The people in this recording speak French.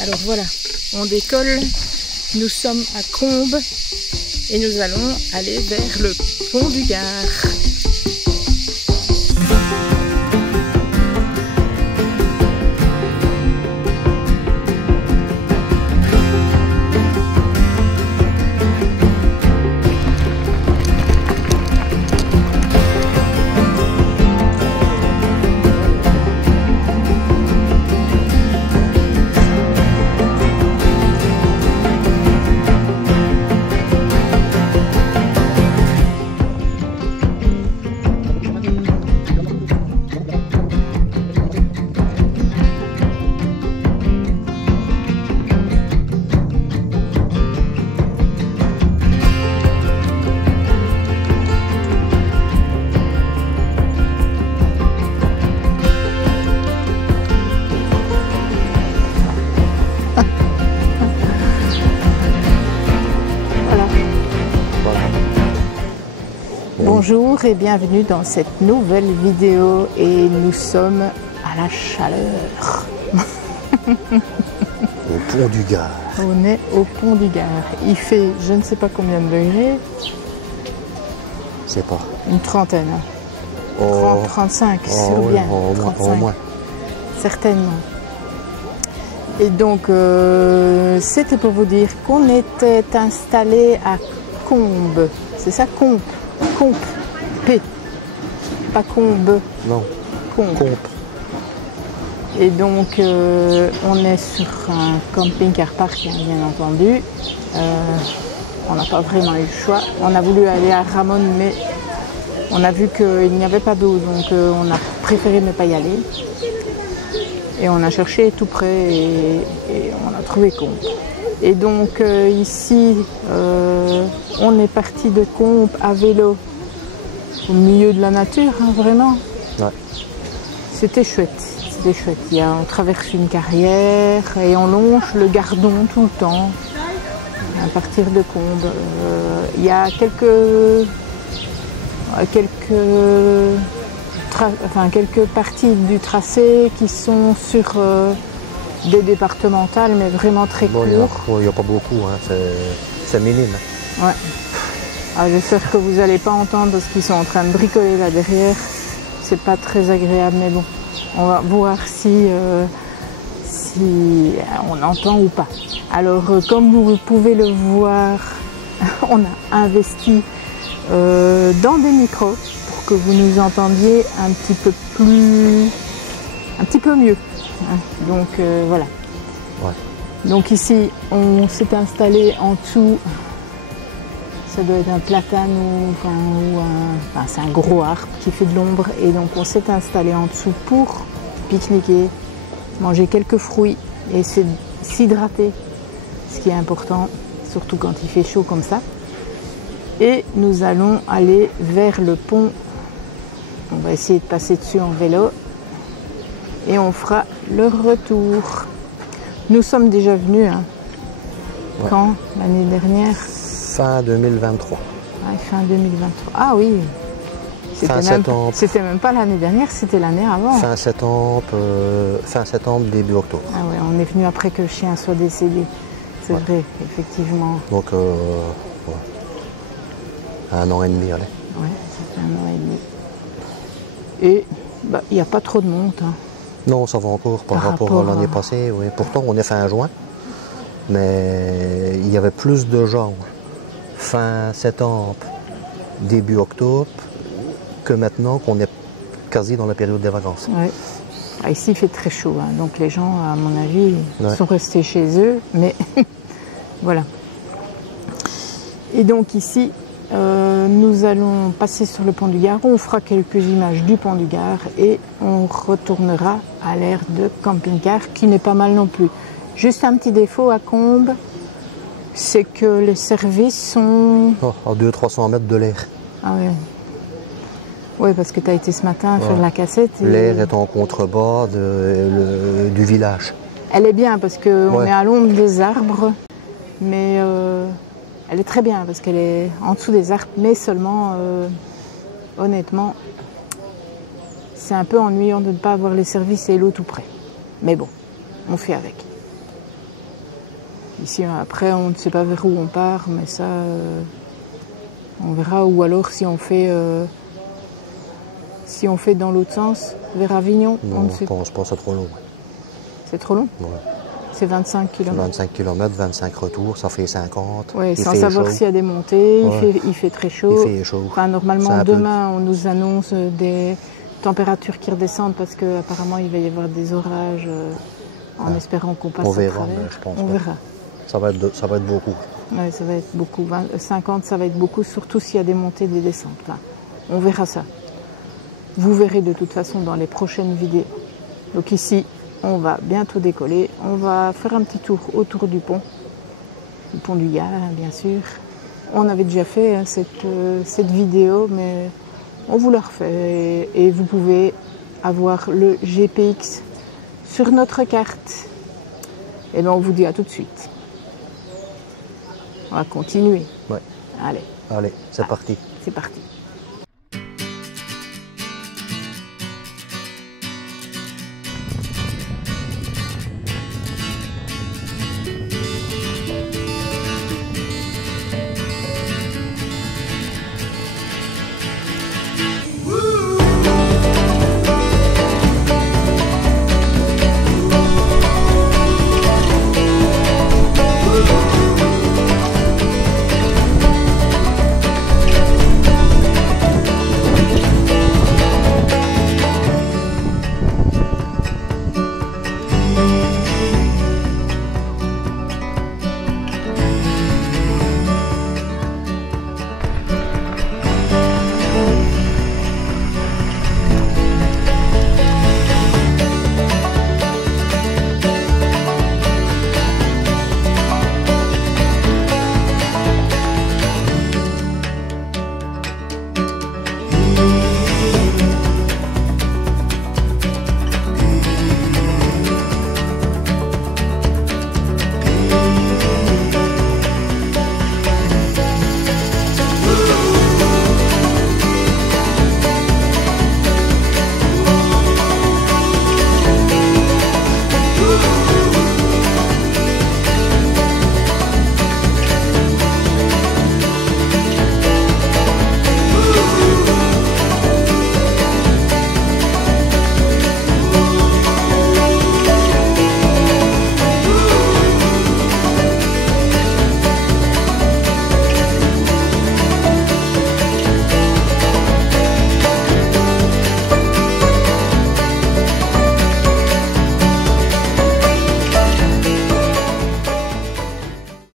Alors voilà, on décolle, nous sommes à Combes et nous allons aller vers le pont du Gard. Bonjour et bienvenue dans cette nouvelle vidéo et nous sommes à la chaleur. Au pont du Gard. On est au pont du Gard. Il fait je ne sais pas combien de degrés. C'est pas. Une trentaine. Oh. 30, 35, c'est bien. Au moins. Certainement. Et donc c'était pour vous dire qu'on était installé à Combes. C'est ça, Combes. Combes. P. Pas Combes. Non. Combes. Et donc on est sur un camping-car park, bien entendu. On n'a pas vraiment eu le choix. On a voulu aller à Ramon, mais on a vu qu'il n'y avait pas d'eau, donc on a préféré ne pas y aller. Et on a cherché tout près et on a trouvé Combes. Et donc ici, on est parti de Combes à vélo, au milieu de la nature, hein, vraiment. Ouais. C'était chouette, c'était chouette. On traverse une carrière et on longe le Gardon tout le temps, à partir de Combes. Il y a quelques parties du tracé qui sont sur des départementales, mais vraiment très courts. Il n'y a pas beaucoup, hein. C'est minime. Ouais. Alors, j'espère que vous n'allez pas entendre parce qu'ils sont en train de bricoler là derrière. C'est pas très agréable, mais bon, on va voir si on entend ou pas. Alors, comme vous pouvez le voir, on a investi dans des micros pour que vous nous entendiez un petit peu mieux. Donc voilà. Ouais. Donc ici, on s'est installé en dessous. Ça doit être un platane c'est un gros arbre qui fait de l'ombre. Et donc on s'est installé en dessous pour pique-niquer, manger quelques fruits et s'hydrater, ce qui est important, surtout quand il fait chaud comme ça. Et nous allons aller vers le pont. On va essayer de passer dessus en vélo. Et on fera le retour. Nous sommes déjà venus, hein. Ouais. Quand? L'année dernière? Fin 2023. Ouais, fin 2023. Ah oui. C'était même pas l'année dernière, c'était l'année avant. Fin septembre, début octobre. Ah ouais, on est venu après que le chien soit décédé. C'est ouais. Vrai, effectivement. Donc, ouais. 1 an et demi, allez. Ouais, ça fait 1 an et demi. Et il n'y a pas trop de monde, hein. Non, ça va encore par rapport à l'année passée. Oui. Pourtant, on est fin juin, mais il y avait plus de gens fin septembre, début octobre, que maintenant qu'on est quasi dans la période des vacances. Oui. Ah, ici, il fait très chaud, hein. Donc les gens, à mon avis, sont restés chez eux, mais voilà. Et donc ici, nous allons passer sur le pont du Gard, on fera quelques images du pont du Gard et on retournera à l'aire de camping-car qui n'est pas mal non plus. Juste un petit défaut à Combes, c'est que les services sont... à 200-300 mètres de l'air. Ah oui. Oui, parce que tu as été ce matin faire la cassette. Et... L'air est en contrebas du village. Elle est bien parce qu'on est à l'ombre des arbres, mais... elle est très bien parce qu'elle est en dessous des arbres, mais seulement, honnêtement, c'est un peu ennuyant de ne pas avoir les services et l'eau tout près. Mais bon, on fait avec. Ici, après, on ne sait pas vers où on part, mais ça, on verra. Ou alors, si on fait dans l'autre sens, vers Avignon, non, on ne sait pas. Je pense pas, c'est trop long. C'est trop long? Ouais. C'est 25 km. 25 km, 25 retours, ça fait 50. Oui, sans savoir s'il y a des montées, ouais. il fait très chaud. Il fait chaud. Enfin, normalement, demain, on nous annonce des températures qui redescendent parce qu'apparemment, il va y avoir des orages en espérant qu'on passe on à verra, travers. mais je pense on pas. verra. Ça va être beaucoup. Oui, ça va être beaucoup. 50, ça va être beaucoup, surtout s'il y a des montées et des descentes. Enfin, on verra ça. Vous verrez de toute façon dans les prochaines vidéos. Donc ici, on va bientôt décoller. On va faire un petit tour autour du pont du Yard, bien sûr. On avait déjà fait cette vidéo, mais on vous la refait. Et vous pouvez avoir le GPX sur notre carte. Et bien on vous dit à tout de suite. On va continuer. Ouais. Allez. Allez, c'est parti. C'est parti.